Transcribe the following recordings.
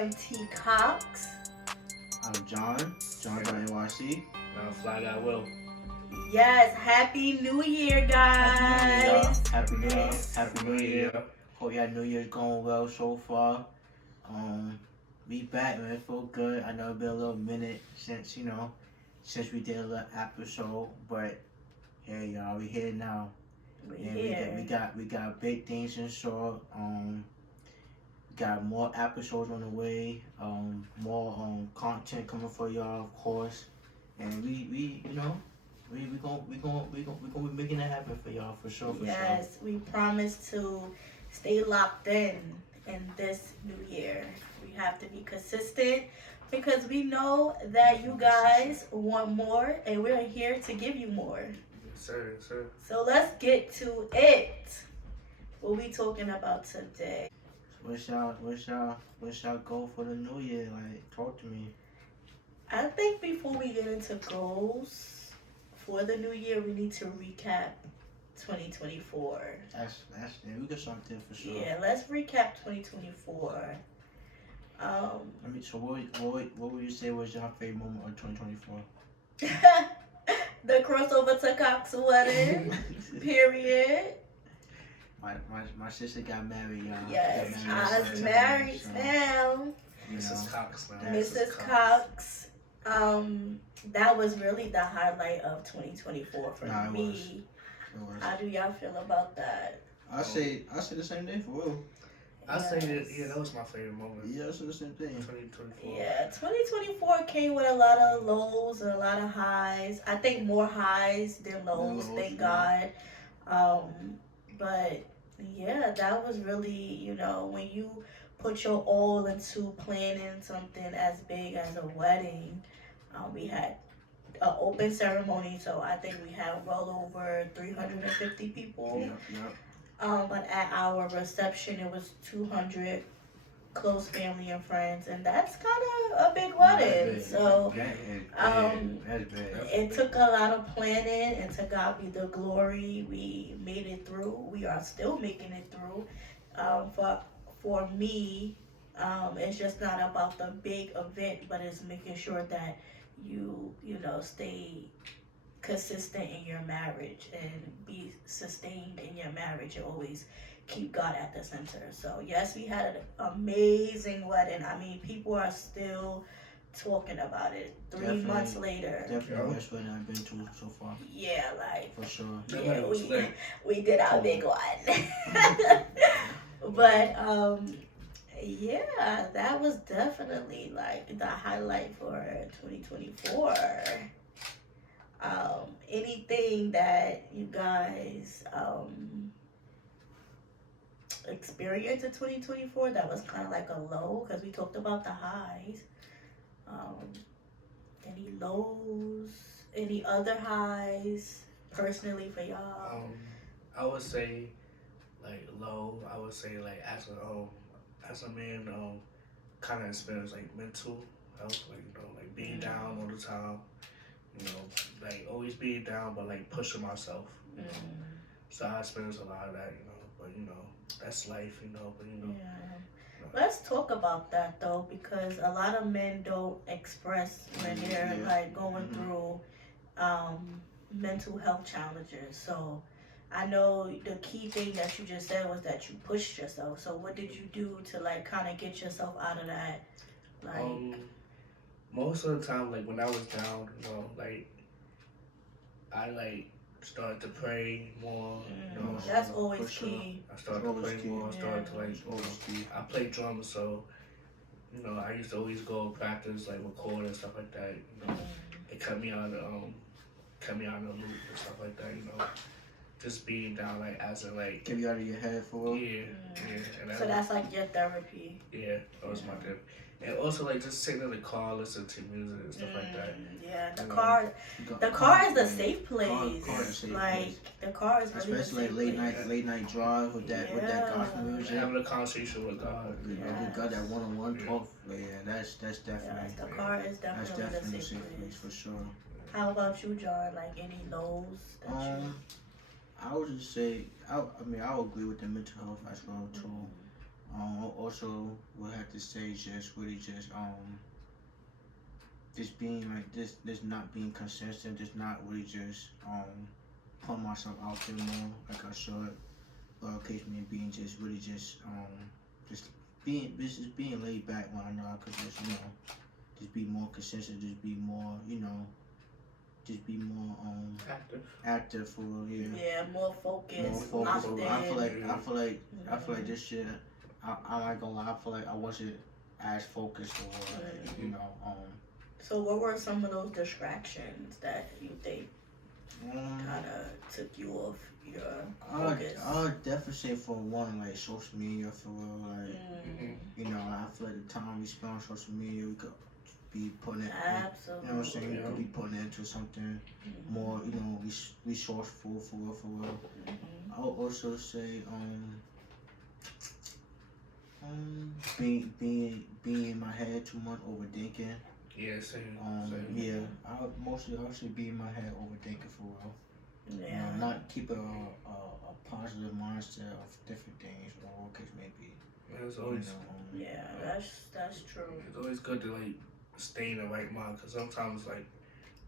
am T Cox. I'm Jonjon NYC. Now Flyguywill. Yes, Happy New Year, guys. Happy New Year, y'all. Happy New Year. Hope y'all New Year's going well so far. We back, man. Feel good. I know it's been a little minute since since we did a little episode, but hey, y'all, we here now. We got big things in store. Got more episodes on the way. More content coming for y'all, of course. And we gonna be making it happen for y'all for sure. Yes, we promise to stay locked in this new year. We have to be consistent because we know that you guys want more, and we're here to give you more. Yes, sir. So let's get to it. What we talking about today? What's y'all goal for the new year? Like, talk to me. I think before we get into goals for the new year, we need to recap 2024. That's we got something for sure. Yeah, let's recap 2024. So what would you say was your favorite moment of 2024? The crossover to Cox wedding. Period. My sister got married, y'all. Yes, I was got married so, now. Mrs. Cox, man. Mrs. Cox. That was really the highlight of 2024 for me. It was. How do y'all feel about that? I say the same thing for real. I say that was my favorite moment. Yeah, I say the same thing. 2024. Yeah, 2024 came with a lot of lows and a lot of highs. I think more highs than lows, thank God. But yeah, that was really, when you put your all into planning something as big as a wedding. We had an open ceremony, so I think we had well over 350 people. Yeah. But at our reception, it was 200 close family and friends, and that's kind of a big wedding. So that's big. it took a lot of planning, and to God be the glory. We made it through. We are still making it through. For me, it's just not about the big event, but it's making sure that you stay consistent in your marriage and be sustained in your marriage and always keep God at the center. So yes, we had an amazing wedding. I mean, people are still talking about it 3 months later. Definitely the best wedding I've been to so far. Yeah, like for sure. Yeah, we did our big one. But yeah, that was definitely like the highlight for 2024. Anything that you guys experienced in 2024 that was kind of like a low, because we talked about the highs. Any lows? Any other highs personally for y'all? I would say like low. I would say like as a man, kind of experience like mental health, like being down all the time. Like always being down, but like pushing myself. So I experienced a lot of that, but that's life, but Yeah. Let's talk about that though, because a lot of men don't express when they're like going through mental health challenges. So I know the key thing that you just said was that you pushed yourself. So what did you do to like kind of get yourself out of that? Like most of the time, like when I was down, like I started to pray more. That's always key. I started to pray more. I started to I play drums, so I used to always go practice, like record and stuff like that. It cut me out of the loop and stuff like that. Just being down, like as in like get you out of your head for real. Yeah. And so that's like your therapy. Yeah, that was my therapy. And also like just sitting in the car, listening to music and stuff like that. Yeah, the car is the safe place. The car is really especially like late night drive with that gospel music. Having a conversation with God. We got that one-on-one talk. Yeah, that's definitely. Yes, the car is definitely the safe place for sure. How about you, John? Like any lows? I would just say I would agree with the mental health as well too. Also, we have to say just really just being like this not being consistent, just not really just putting myself out there more like I should. Or occasionally being just really just being laid back when I know I could just just be more consistent, just be more just be more Active. active for real, yeah. Yeah, more focused, locked in. I feel like this shit. I'm not gonna lie. I feel like I wasn't as focused or So what were some of those distractions that you think kind of took you off your focus? I would definitely say for one like social media for real. Like I feel like the time we spend on social media, we could be putting it. Absolutely. You know what I'm saying? We could be putting it into something more. Resourceful for real. For real. I would also say being in my head too much, overthinking. Yeah, same. Yeah, I would say be in my head, overthinking for real. Yeah. Not keep a positive mindset of different things or what case may be. Yeah, it's always. Yeah, that's true. It's always good to like stay in the right mind, because sometimes like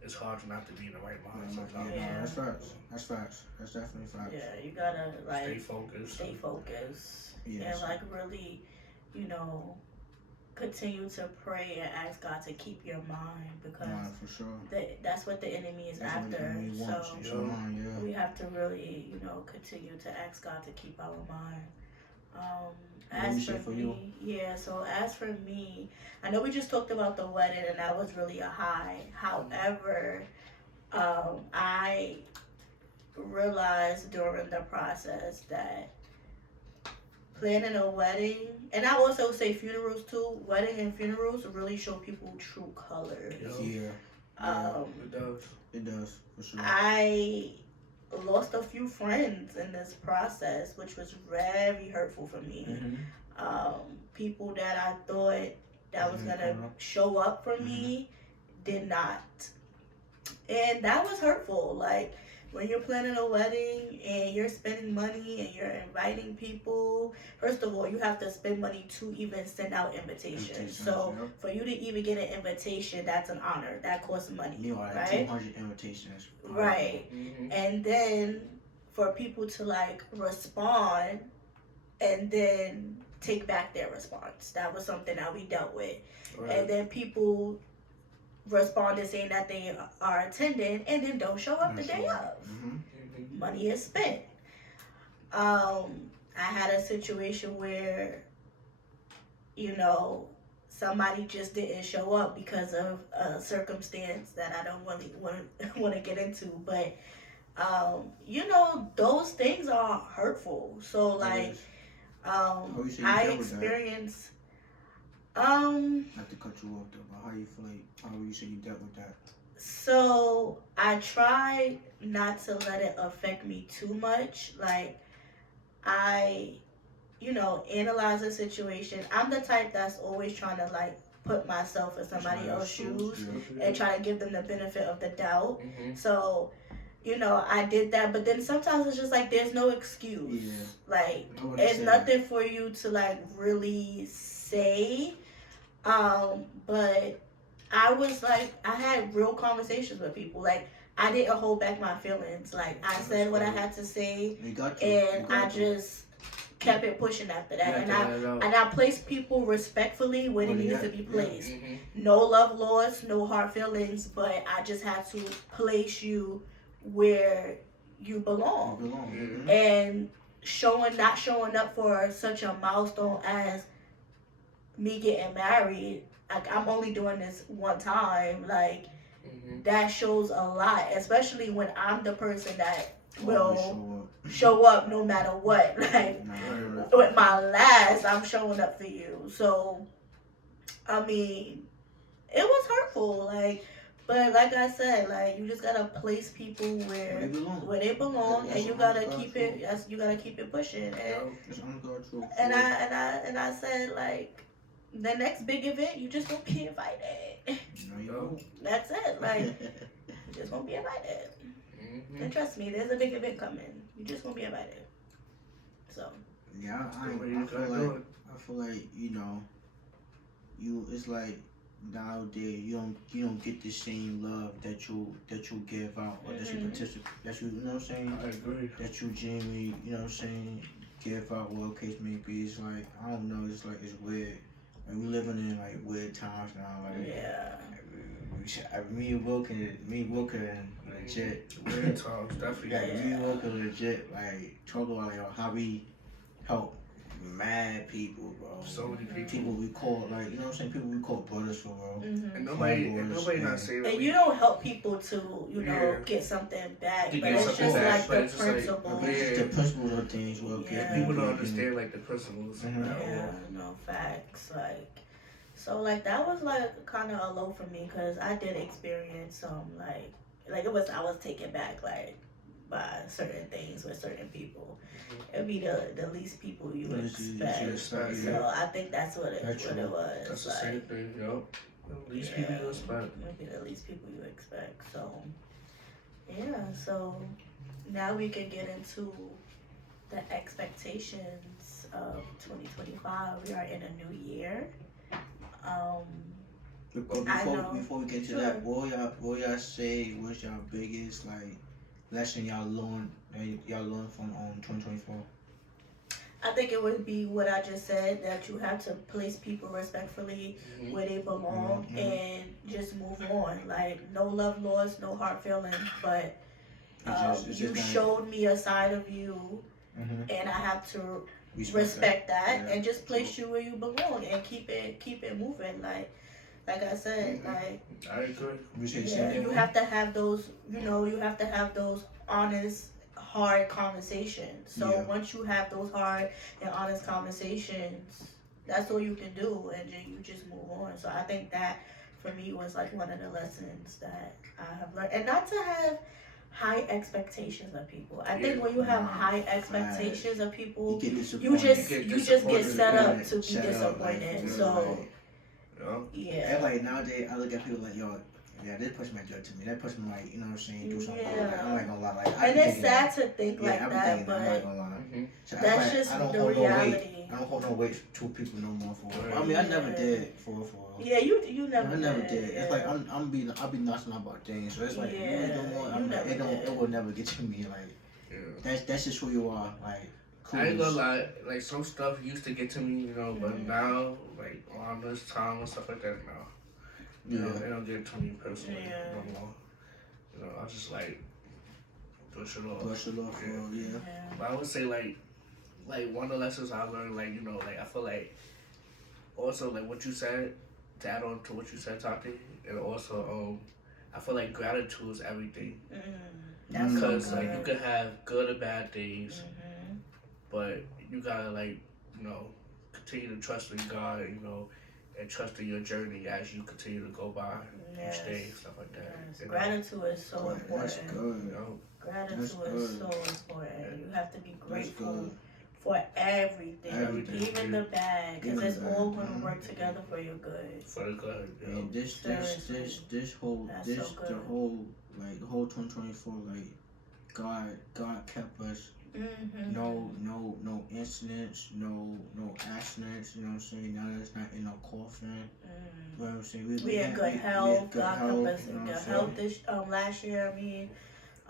it's hard not to be in the right mind. Sometimes. Yeah, that's facts. That's facts. That's definitely facts. Yeah, you gotta like Stay focused. Stay focused. Yes. And like really, continue to pray and ask God to keep your mind, because for sure. that's what the enemy is That's after. what the enemy wants. So Your mind, yeah. we have to really, continue to ask God to keep our mind. So as for me, I know we just talked about the wedding and that was really a high. However, I realized during the process that planning a wedding, and I also say funerals too, wedding and funerals really show people true colors. Yeah. It does, for sure. I lost a few friends in this process, which was very hurtful for me. People that I thought that was gonna show up for me did not, and that was hurtful. Like when you're planning a wedding and you're spending money and you're inviting people, first of all, you have to spend money to even send out invitations. So for you to even get an invitation, that's an honor. That costs money, right? 200 invitations. Right. And then for people to like respond and then take back their response. That was something that we dealt with. Right. And then people responded saying that they are attending and then don't show up the day of. Money is spent. I had a situation where, somebody just didn't show up because of a circumstance that I don't really want to get into. But, those things are hurtful. So, like, I experienced... Not to cut you off though, but how you say you dealt with that? So I tried not to let it affect me too much. Like I, analyze the situation. I'm the type that's always trying to like put myself in somebody else's shoes and try to give them the benefit of the doubt. So, I did that, but then sometimes it's just like there's no excuse. Yeah. Like it's nothing for you to like really say. But I was like, I had real conversations with people. Like, I didn't hold back my feelings. Like, I said what I had to say, and I just kept it pushing after that. And I placed people respectfully when it needed to be placed. No love lost, no hard feelings, but I just had to place you where you belong. And not showing up for such a milestone as me getting married, like I'm only doing this one time, like that shows a lot, especially when I'm the person that will show up no matter what. Like with my last, I'm showing up for you. So I mean, it was hurtful, like, but like I said, like you just gotta place people where they belong, and you gotta keep it. You gotta keep it pushing. And I said, like, the next big event, you just won't be invited. That's it. Like, you just won't be invited. And trust me, there's a big event coming. You just won't be invited. So. Yeah, I I feel like it's like nowadays you don't get the same love that you give out or that you participate that you know what I'm saying I agree. that you genuinely you know what I'm saying give out whatever case may be. It's like I don't know. It's like it's weird. Like we living in like weird times now. Like Yeah. me and Wilker legit. Weird times, definitely. Like me and Wilker legit. Like talk about like how we help mad people, bro. So many people. People we call like you know what I'm saying. People we call brothers for real. And nobody not saying that. And you don't help people to, Yeah. get something back, To but get it's something just back, like but the it's just like- principle. Yeah. The principles of things will Yeah. People don't understand like the principles. Mhm. at all. Yeah, no facts. Like, so like that was like kind of a low for me because I did experience some like it was I was taken back like by certain things with certain people. It'd be the least people you expect. So I think that's what it was. That's the like, same thing, yo. The least people you expect. Maybe the least people you expect. So yeah, so now we can get into the expectations of 2025. We are in a new year. Before we get to that, what y'all say was y'all biggest like lesson y'all learned from 2024? I think it would be what I just said, that you have to place people respectfully where they belong and just move on. Like, no love lost, no hard feelings, but you showed me a side of you, and I have to respect that and just place you where you belong and keep it moving. Like I said, like I agree. you have to have those, you have to have those honest, hard conversations. So once you have those hard and honest conversations, that's all you can do, and then you just move on. So I think that for me was like one of the lessons that I have learned, and not to have high expectations of people. I think when you have high expectations of people, you just get set up to be disappointed. So yeah. And like nowadays, I look at people like, yo, yeah, this person might do it to me. That person might, you know what I'm saying, do something. Like, I'm not gonna lie. Like, and it's sad to think like I'm that, but I'm not gonna lie. So that's just the reality. I don't hold no weight to people no more for real. I mean, I never did for real. Yeah, you never. I never did. Yeah. It's like I'll be nothing about things. So it's like it will never get to me. Like that's just who you are. Like. I ain't gonna lie, like some stuff used to get to me, but now, like around this time and stuff like that, now, they don't get to me personally no more. I just like brush it off. Yeah. But I would say like one of the lessons I learned, like I feel like also like what you said, to add on to what you said, Taty, and also I feel like gratitude is everything. Because like you can have good or bad days. But you gotta continue to trust in God, and trust in your journey as you continue to go by each day, stuff like that. Yes. Gratitude is so important. That's good. Gratitude is so important. You have to be grateful for everything, even the bad, because it's all gonna work together for your good. For the good. And the whole 2024, like God kept us. No incidents, no accidents, you know what I'm saying? Now that's not in no coffin. You know what I'm saying? We had good health. God kept us in good health this last year. I mean,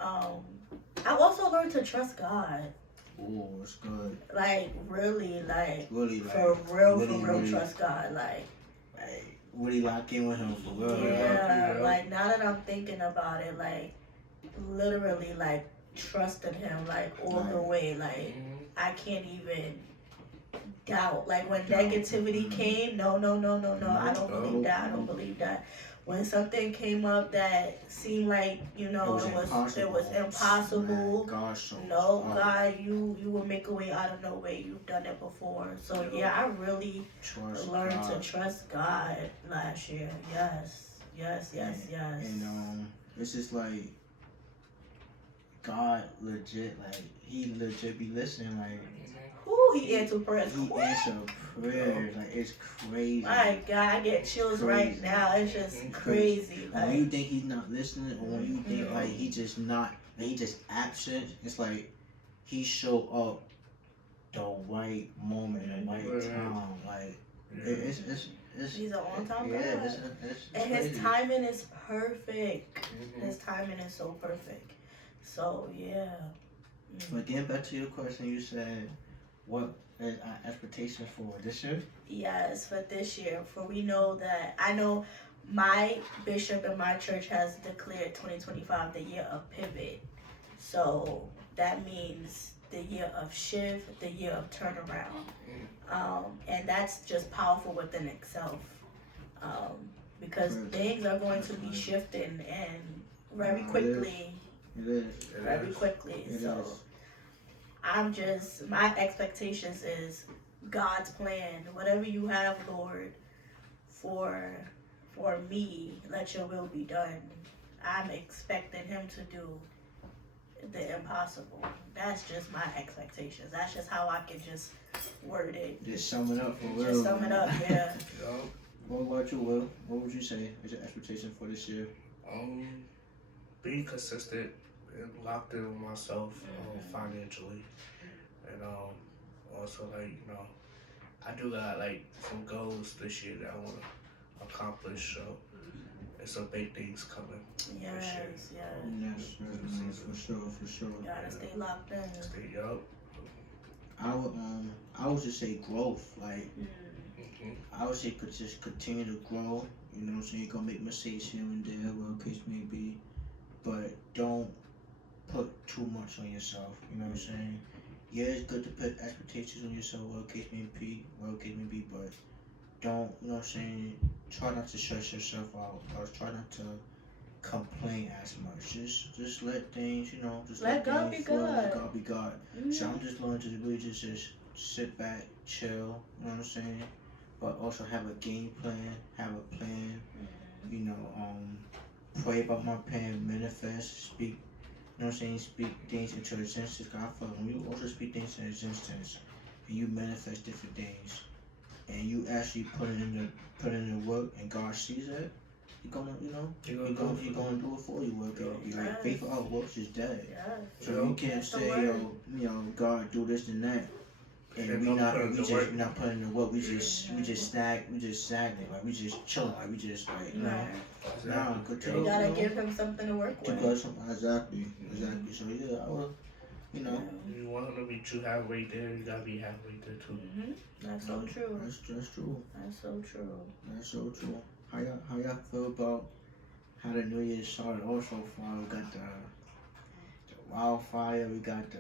I also learned to trust God. Oh, it's good. Like really, for real, trust God. Like really lock in with Him for real. Yeah, like now that I'm thinking about it, like literally, like trusted Him like all the way. Like I can't even doubt. Like when negativity came, no, I don't believe that. When something came up that seemed like it was impossible. God, you will make a way out of no way. You've done it before. So yeah, I really learned to trust God last year. Yes. And it's just like God legit, like He legit be listening, like. He answered prayers. He answered prayers, like it's crazy. My God, I get chills right now. It's just crazy. Like, when you think He's not listening, or when you think like He just absent, it's like He show up the right moment, the right Right. time. Like Yeah. it's He's an on-time yeah, God. it's And crazy. his timing is perfect. Mhm. His timing is so perfect. So yeah. But getting back to your question, you said what is our expectation for this year? Yes, for this year. For we know that I know my bishop in my church has declared 2025 the year of pivot. So that means the year of shift, the year of turnaround. And that's just powerful within itself. Um, because things are going to be shifting and very quickly. It is. Very quickly. It So is. I'm just, my expectations is God's plan. Whatever you have, Lord, for me, let your will be done. I'm expecting him to do the impossible. That's just my expectations. That's just how I can just word it. Just sum it up for real. Just sum it up, yeah. Yup. What about you, Will? What would you say is your expectation for this year? Being consistent and locked in with myself financially, and also I do got like some goals this year that I want to accomplish. So there's some big things coming. Yes, Yes. yes. Yes, for sure. You gotta stay locked in. Stay up. I would just say growth. Like Mhm. I would say could just continue to grow. You know what I'm saying? You're gonna make mistakes here and there, whatever case may be. But don't put too much on yourself. You know what I'm saying? Yeah, it's good to put expectations on yourself, whatever case may be, but don't, you know what I'm saying? Try not to stress yourself out, or try not to complain as much. Just let things, you know, just Let God things be flow, let God. God be God. So I'm just learning to really just sit back, chill, you know what I'm saying? But also have a game plan, have a plan, you know, pray about my plan, manifest, speak, you know what I'm saying, speak things into existence. God, I feel like when you also speak things into existence and you manifest different things and you actually put in the work and God sees it, you're gonna, you know, you're gonna do it for you. Like faith without works is dead. Yes. So you can't That's the say, word. you know, God do this and that, and And we don't not put in we the just work. we not putting in the work. We just stagnant. Like we just chilling. Like we just like you know. Right. Nah, continue. You gotta know, give him something to work to with. go some exactly. So yeah, I will. You know. You want to meet you halfway there, you gotta be halfway there too. That's so true. That's true. That's so true. That's so true. How y'all feel about how the New Year started? Also, far we got the wildfire. We got the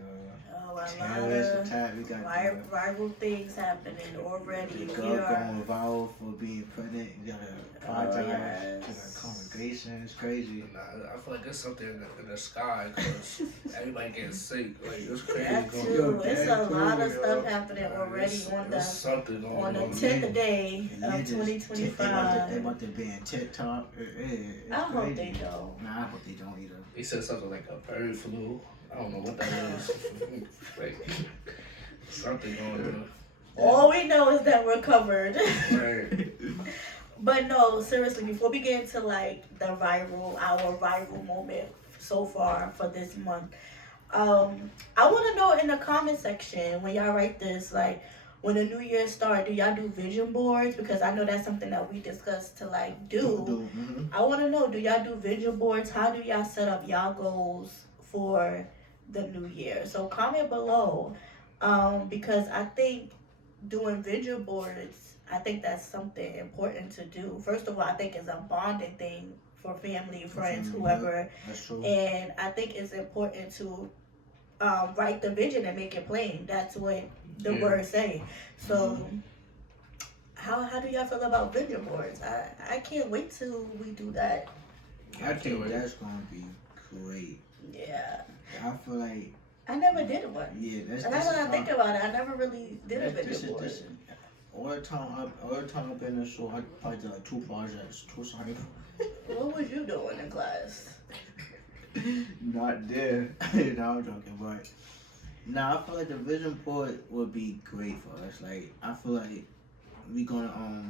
terrorist attack. We got rival things happening already. the girl going viral for being pregnant. You gotta apologize to the Yes. congregation. It's crazy. And I feel like there's something in the sky because everybody getting sick. Like it's crazy. That going too. on. It's a that lot too, of stuff happening Like, already there's something going on the on. 10th day Yeah, of just- They 2025. about to be in TikTok. It's I hope crazy. they don't. Nah, I hope they don't either. He said something like a bird flu. I don't know what that is. Like something going on. All we know is that we're covered. Right. But no, seriously, before we get into like our viral moment so far for this month, I want to know in the comment section when y'all write this, like when the new year start, do y'all do vision boards? Because I know that's something that we discussed to like do. Mm-hmm. I want to know, do y'all do vision boards? How do y'all set up y'all goals for the new year? So comment below, because I think doing vision boards, I think that's something important to do. First of all, I think it's a bonding thing for family, friends, whoever. That's true. And I think it's important to write the vision and make it plain. That's what the words say. So how do y'all feel about vision boards? I can't wait till we do that. I think that's gonna be great. Yeah. I feel like I never did one. yeah, And now that I think about it, I never really did a vision board. All the time I've been in school, I probably did like 2 projects, 2 assignments. What was you doing in class? Not there. No, I'm joking, but nah, I feel like the vision board would be great for us. Like I feel like we gonna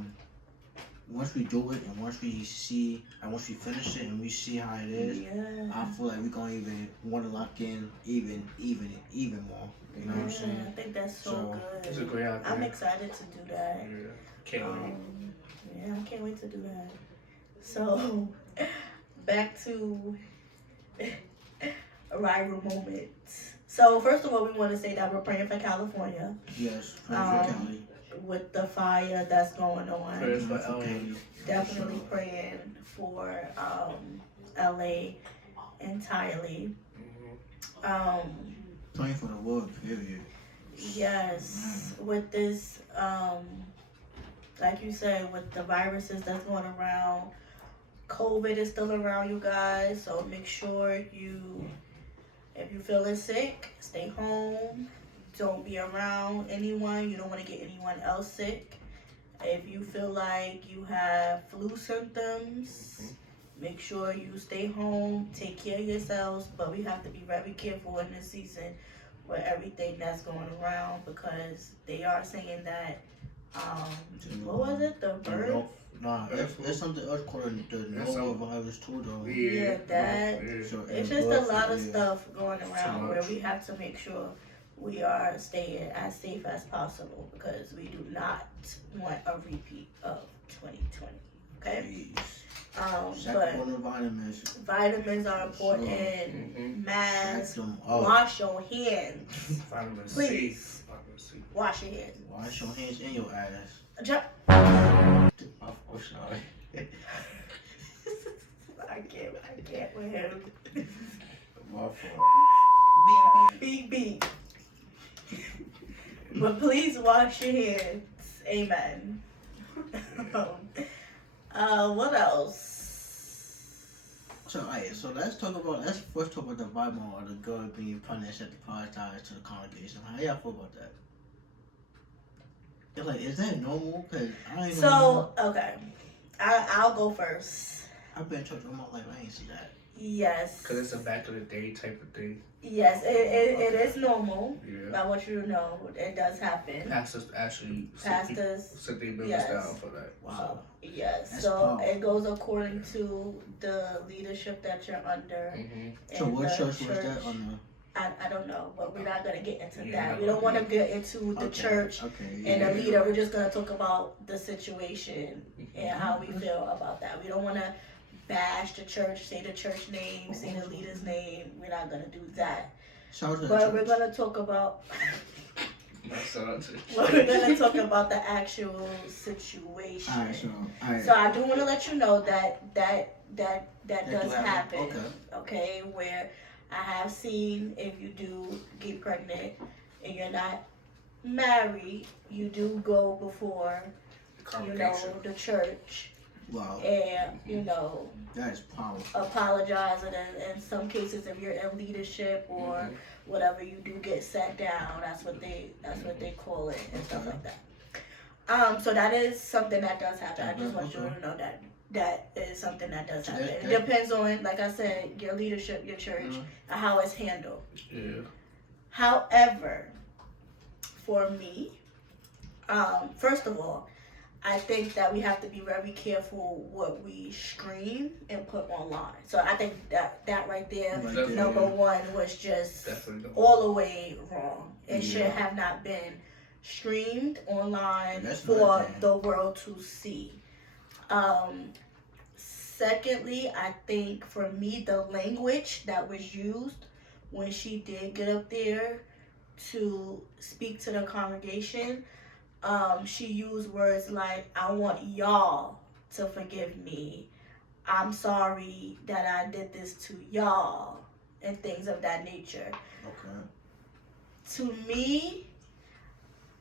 once we do it and once we finish it and we see how it is, Yeah. I I feel like we're gonna even want to lock in even more. You know what I'm saying? I think that's so So, It's a good. great idea. I'm excited to do that. Yeah. Can't wait. Yeah, I can't wait to do that. So, back to rival moments. So, first of all, we want to say that we're praying for California Yes, pray Um, for Kelly. with the fire that's going on. Prayers Pray for for LA. Kelly. Definitely praying for LA entirely. Praying for the world, period. Yes, with this, like you said, with the viruses that's going around, COVID is still around, you guys. So make sure if you're feeling sick, stay home. Don't be around anyone. You don't want to get anyone else sick. If you feel like you have flu symptoms, make sure you stay home. Take care of yourselves. But we have to be very careful in this season with everything that's going around because they are saying that what was it? The bird? Nah, there's something else called the norovirus too, though. Yeah, that. So, It's and just a birth, lot of yeah. stuff going around Too where much. we have to make sure we are staying as safe as possible because we do not want a repeat of 2020. Okay? Please. But Check on the vitamins. vitamins are important. Mhm. Check Masks. them up. Wash your hands. Vitamin C. Please. Vitamin C. Wash your hands. Wash your hands and your ass. Unfortunately. I can't with him. My fault. Beep, beep. But please wash your hands. Amen. What else? So, alright, so let's first talk about the Bible or the girl being punished at the apologize to the congregation. How y'all feel about that? It's like, is that normal? Cause I don't even know. So, okay. I'll go first. I've been in church all my life, I ain't see that. Yes. Because it's a back of the day type of thing. Yes, it is normal. Yeah. I want you to know it does happen. Pastors actually Pastors, sit their members yes. down for that. Wow. Yes. That's So powerful. it goes according to the leadership that you're under. Mm-hmm. So and what the church was that on I don't know, but we're not gonna get into Yeah, that. We don't want to get into the? the church Okay. and Yeah. the leader. We're just gonna talk about the situation Mm-hmm. and how we feel about that. We don't want to bash the church, say the church name, say the leader's name. We're not gonna do that. Shout out to the But church. we're gonna talk about. Shout out to We're gonna talk about the actual situation. Alright. So I do want to let you know that does do happen. Okay. Okay, where I have seen if you do get pregnant and you're not married, you do go before the congregation. the church Wow. and That is powerful. apologize. And in some cases, if you're in leadership or Mhm. whatever, you do get sat down. That's what they call it and stuff Okay. like that. So that is something that does happen. I just want you Okay. to know that is something that does happen. That- It depends on, like I said, your leadership, your church, Mhm. and how it's handled. Yeah. However, for me, first of all, I think that we have to be very careful what we stream and put online. So I think that right there, Right there. number one, was just Definitely. all the way wrong. It should Yeah. have not been streamed online That's for my thing. the world to see. Secondly, I think for me, the language that was used when she did get up there to speak to the congregation, she used words like, I want y'all to forgive me. I'm sorry that I did this to y'all, and things of that nature. Okay. To me,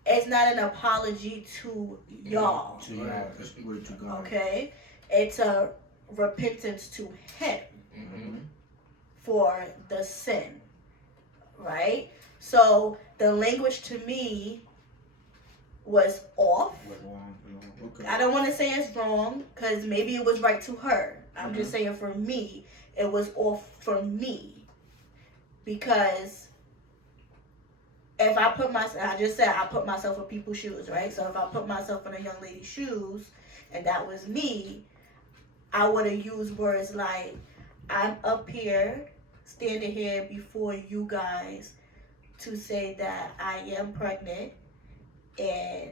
it's not an apology to y'all, To y'all. It's word to God. okay? It's a repentance to him Mm-hmm. for the sin, right? So the language to me was off. Okay. I don't want to say it's wrong because maybe it was right to her. I'm just saying for me, it was off for me because if I put I just said I put myself in people's shoes, right? So if I put myself in a young lady's shoes and that was me, I would have used words like, I'm up here, standing here before you guys to say that I am pregnant and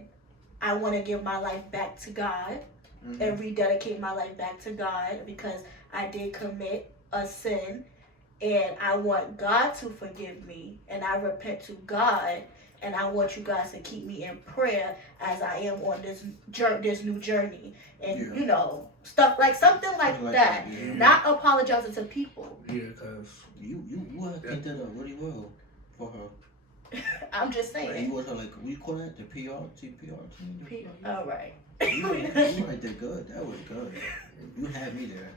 I want to give my life back to God and rededicate my life back to God because I did commit a sin and I want God to forgive me and I repent to God and I want you guys to keep me in prayer as I am on this new journey and stuff like something like that. Yeah. Not apologizing to people. Yeah, cause you did that really well for her. I'm just saying. Like, you was like, we call that the TPR team. All right. You did good. That was good. You had me there.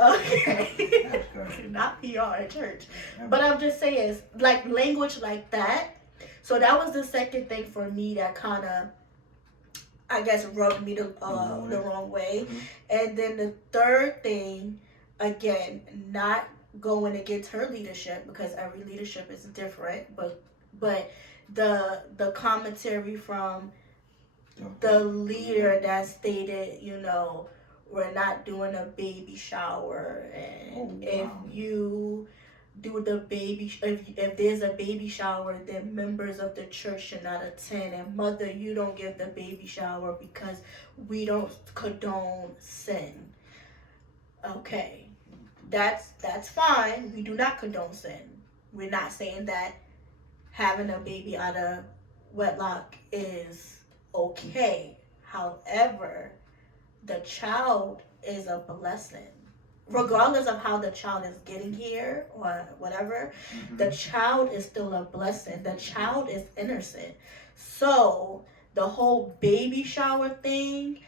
Okay. That's good. Not PR at church. But I'm just saying, like language like that. So that was the second thing for me that kind of, I guess, rubbed me the wrong way. Mm-hmm. And then the third thing, again, not going against her leadership because every leadership is different. But the commentary from the leader that stated, we're not doing a baby shower, and if you do the baby, if there's a baby shower, then members of the church should not attend. And mother, you don't give the baby shower because we don't condone sin. Okay, that's fine. We do not condone sin. We're not saying that having a baby out of wedlock is okay. However, the child is a blessing. Regardless of how the child is getting here or whatever, the child is still a blessing. The child is innocent. So the whole baby shower thing,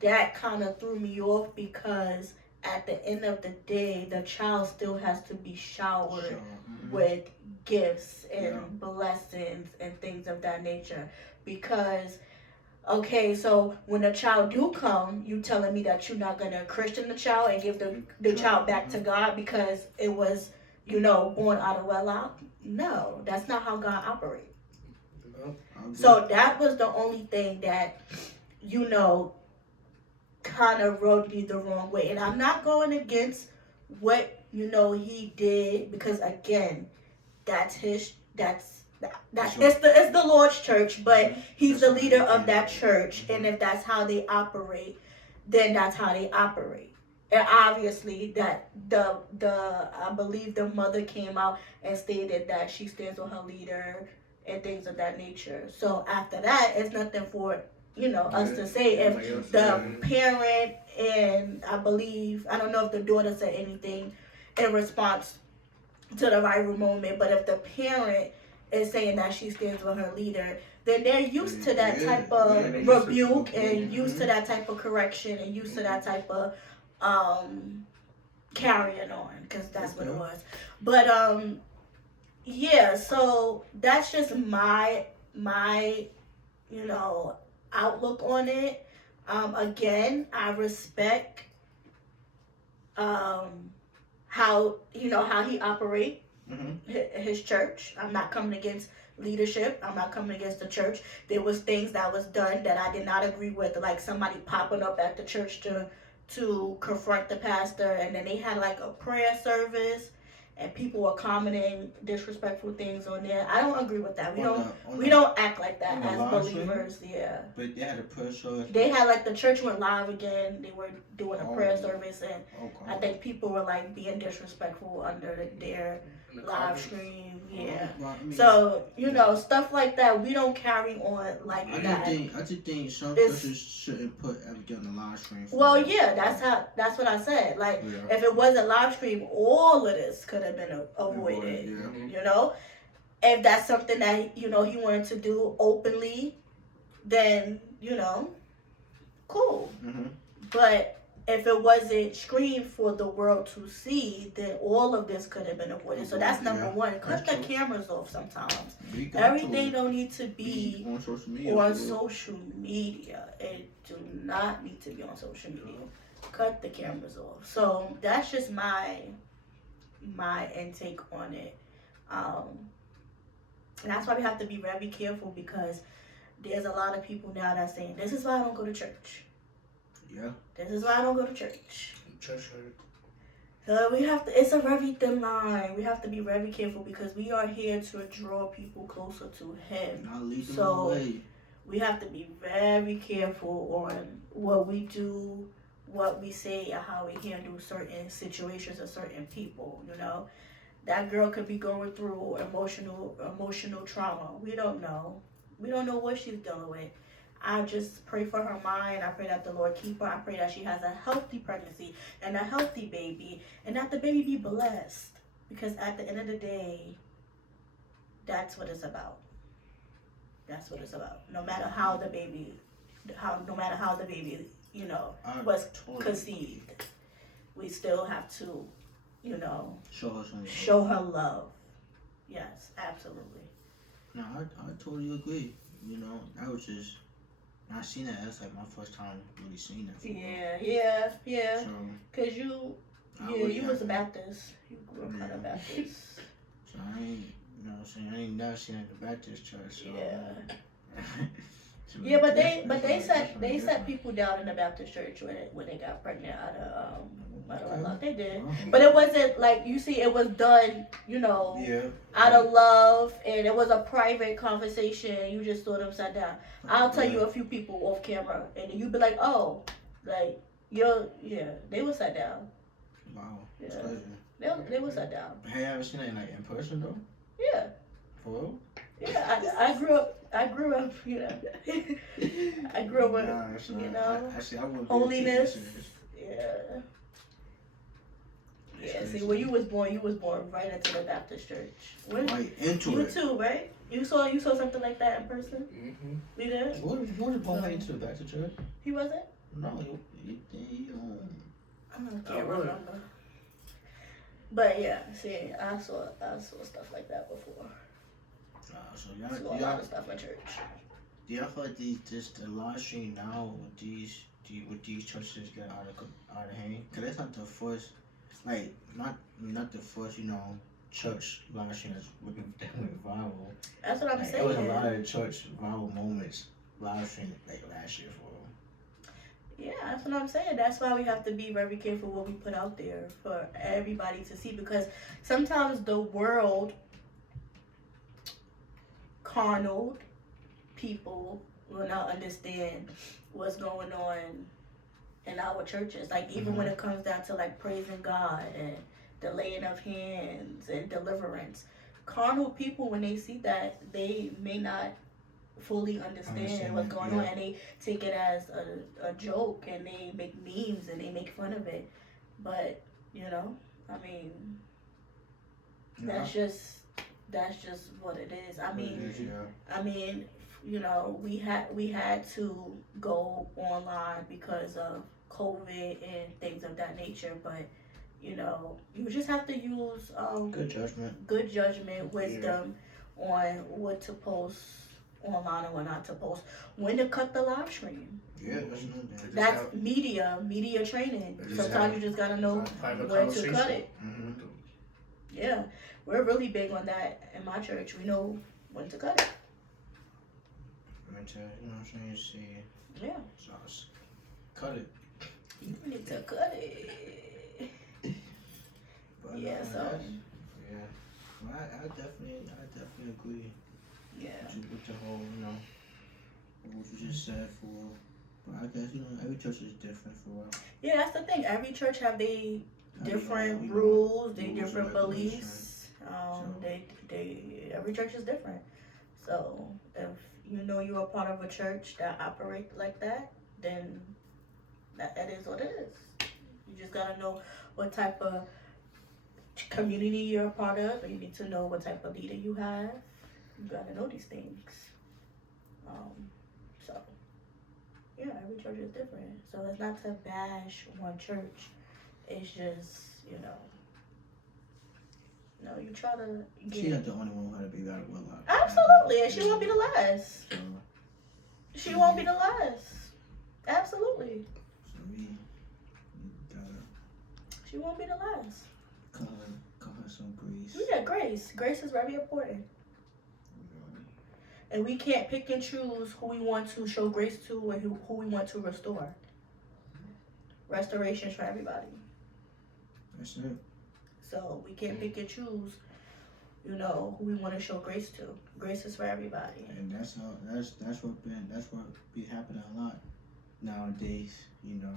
that kind of threw me off because at the end of the day, the child still has to be showered with gifts and blessings and things of that nature. Because okay, so when a child do come, you telling me that you're not gonna Christian the child and give the child back to God because it was, born out of wedlock? No, that's not how God operates. So that was the only thing that, kind of rubbed me the wrong way. And I'm not going against what, he did because again, that's it's the Lord's church, but he's the leader of that church, and if that's how they operate, then that's how they operate. And obviously, that I believe the mother came out and stated that she stands with her leader and things of that nature. So after that, it's nothing for us to say. If the parent and I don't know if the daughter said anything in response to the viral moment, but if the parent is saying that she stands with her leader, then they're used to that type of rebuke and used to that type of correction and used to that type of carrying on, because that's what it was. But yeah, so that's just my outlook on it. Again, I respect how he operates. His church. I'm not coming against leadership. I'm not coming against the church. There was things that was done that I did not agree with, like somebody popping up at the church to confront the pastor, and then they had like a prayer service and people were commenting disrespectful things on there. I don't agree with that. We don't act like that as believers. Yeah. But they had a prayer service. They had like the church went live again. They were doing a prayer service, and I think people were like being disrespectful under their live stream. Yeah. So stuff like that we don't carry on like that. I just think some churches shouldn't put everything on the live stream. Well, yeah, that's what I said. Like if it wasn't live stream, all of this could have been avoided. If that's something that he wanted to do openly, then cool. But if it wasn't screened for the world to see, then all of this could have been avoided. So that's number one. Cut the cameras off sometimes. Everything don't need to be on social media. It do not need to be on social media. Cut the cameras off. So that's just my intake on it. And that's why we have to be very careful, because there's a lot of people now that's saying, this is why I don't go to church. Yeah. This is why I don't go to church. Church hurt. So we have to. It's a very thin line. We have to be very careful because we are here to draw people closer to Him. Not lead them So away. we have to be very careful on what we do, what we say, and how we handle certain situations or certain people. You know, that girl could be going through emotional trauma. We don't know. We don't know what she's dealing with. I just pray for her mind. I pray that the Lord keep her. I pray that she has a healthy pregnancy and a healthy baby, and that the baby be blessed. Because at the end of the day, that's what it's about. That's what it's about. No matter how the baby, you know, was conceived, we still have to, you know, show her love. Yes, absolutely. No, I totally agree. You know, I was just not seeing that. That's like my first time really seeing that. Yeah. So, Cause you was a Baptist. You grew up kind of Baptist. So I ain't, you know what I'm saying? I ain't never seen it at the Baptist church. So, Yeah, but they set people down in the Baptist church when they got pregnant out of love. They did, but it wasn't like you see. It was done, you know, out of love, and it was a private conversation. You just saw them sat down. I'll tell you a few people off camera, and you be like, oh, like they were sat down. Wow, yeah, they were sat down. Have you ever seen it like in person though? Yeah. For real? Yeah, I grew up, you know. I grew up with, you know, holiness. Yeah. Yeah, see, when you was born right into the Baptist church. Right into you it. You too, right? You saw something like that in person? Mm-hmm. You did? What was born right into the Baptist church? He wasn't? No, I can't remember. But yeah, see, I saw stuff like that before. So a lot of stuff in church. Do y'all feel like the live stream now with these churches get out of hand? Cause that's not the first, like not the first, you know, church live stream that's went viral. That's what I'm saying. There was a lot of church viral moments live stream like last year for. Yeah, that's what I'm saying. That's why we have to be very careful what we put out there for everybody to see, because sometimes the world, carnal people will not understand what's going on in our churches. Like even when it comes down to like praising God and the laying of hands and deliverance, carnal people, when they see that, they may not fully understand what's going on, and they take it as a joke, and they make memes and they make fun of it. But you know, I mean, that's just what it is. I mean, you know, we had to go online because of COVID and things of that nature. But you know, you just have to use good judgment, wisdom on what to post online and what not to post. When to cut the live stream. Yeah, that's media training. Sometimes you just gotta know when to cut it. Mm-hmm. Yeah, we're really big on that in my church. We know when to cut it. You know what I'm saying? See. Yeah. So cut it. You need to cut it. But yeah. No, So. Yeah. Well, I definitely agree. Yeah. With the whole, you know, what you just said for. But I guess, you know, every church is different for a while. Yeah, that's the thing. Every church have they different rules, they different beliefs. Every church is different. So if you know you're a part of a church that operates like that, then that is what it is. You just gotta know what type of community you're a part of, and you need to know what type of leader you have. You gotta know these things. So yeah, every church is different. So it's not to bash one church. It's just, you know, you try to get... She's not the only one who had a baby out of wedlock. Absolutely, and she won't be the last. She won't be the last. Absolutely. So we gotta... She won't be the last. Call her some grace. Yeah, grace. Grace is very important. And we can't pick and choose who we want to show grace to and who we want to restore. Restoration's for everybody. That's it. So we can't pick and choose, you know, who we want to show grace to. Grace is for everybody. And that's what be happening a lot nowadays. You know,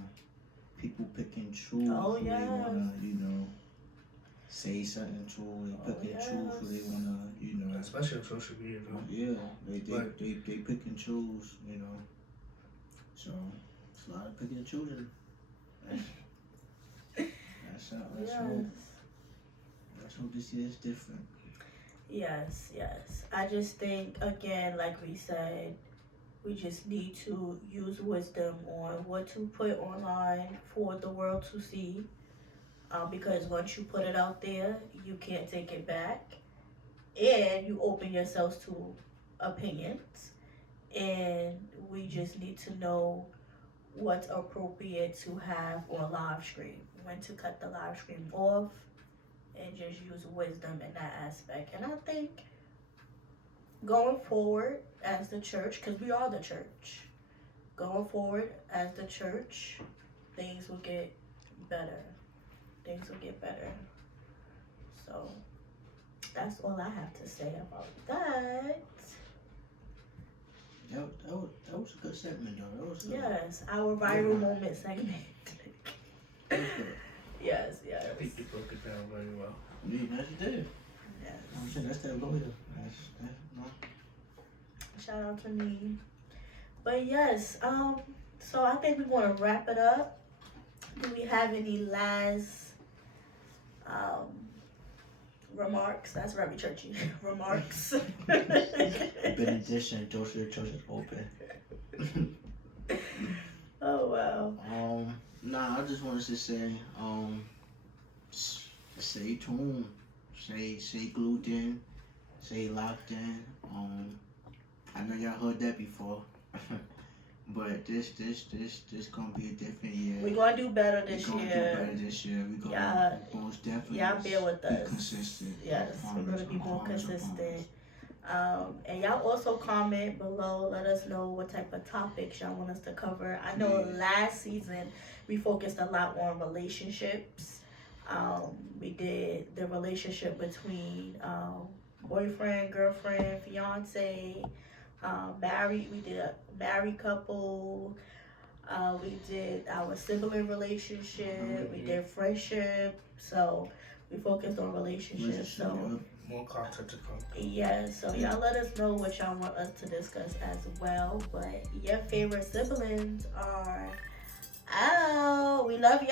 people pick and choose Oh, who they yes. wanna, you know, say something to. They pick and choose who they wanna, you know. Especially on social media, though. Yeah, they Right. they pick and choose, you know. So it's a lot of picking and choosing. Let's hope this year is different. Yes, yes. I just think, again, like we said, we just need to use wisdom on what to put online for the world to see. Because once you put it out there, you can't take it back. And you open yourselves to opinions. And we just need to know what's appropriate to have on live stream, when to cut the live stream off, and just use wisdom in that aspect. And I think going forward as the church, because we are the church, going forward as the church, things will get better. Things will get better. So that's all I have to say about that. That was a good segment, though. That was good. Yes, our viral moment segment. That was good. Yes, I yes. think you broke it down very well. Yeah, that's it. I'm Yes. saying that's that lawyer. No. Shout out to me. But yes, so I think we're gonna wrap it up. Do we have any last remarks? That's very churchy. Remarks. Benediction, Joseph Church is open. Oh wow. Nah, I just wanted to say, stay tuned, stay glued in, stay locked in. I know y'all heard that before, but this gonna be a different year. We're gonna do better We're this gonna do year. better this year. We're gonna most definitely Y'all bear with be us. consistent. Yes, we're gonna be more consistent. And y'all also comment below. Let us know what type of topics y'all want us to cover. I know Please. last season we focused a lot on relationships. We did the relationship between boyfriend, girlfriend, fiance, married. We did a married couple. We did our sibling relationship. We did friendship. So we focused on relationships. So. More content to come. Yeah, so y'all let us know what y'all want us to discuss as well. But your favorite siblings are out. We love y'all.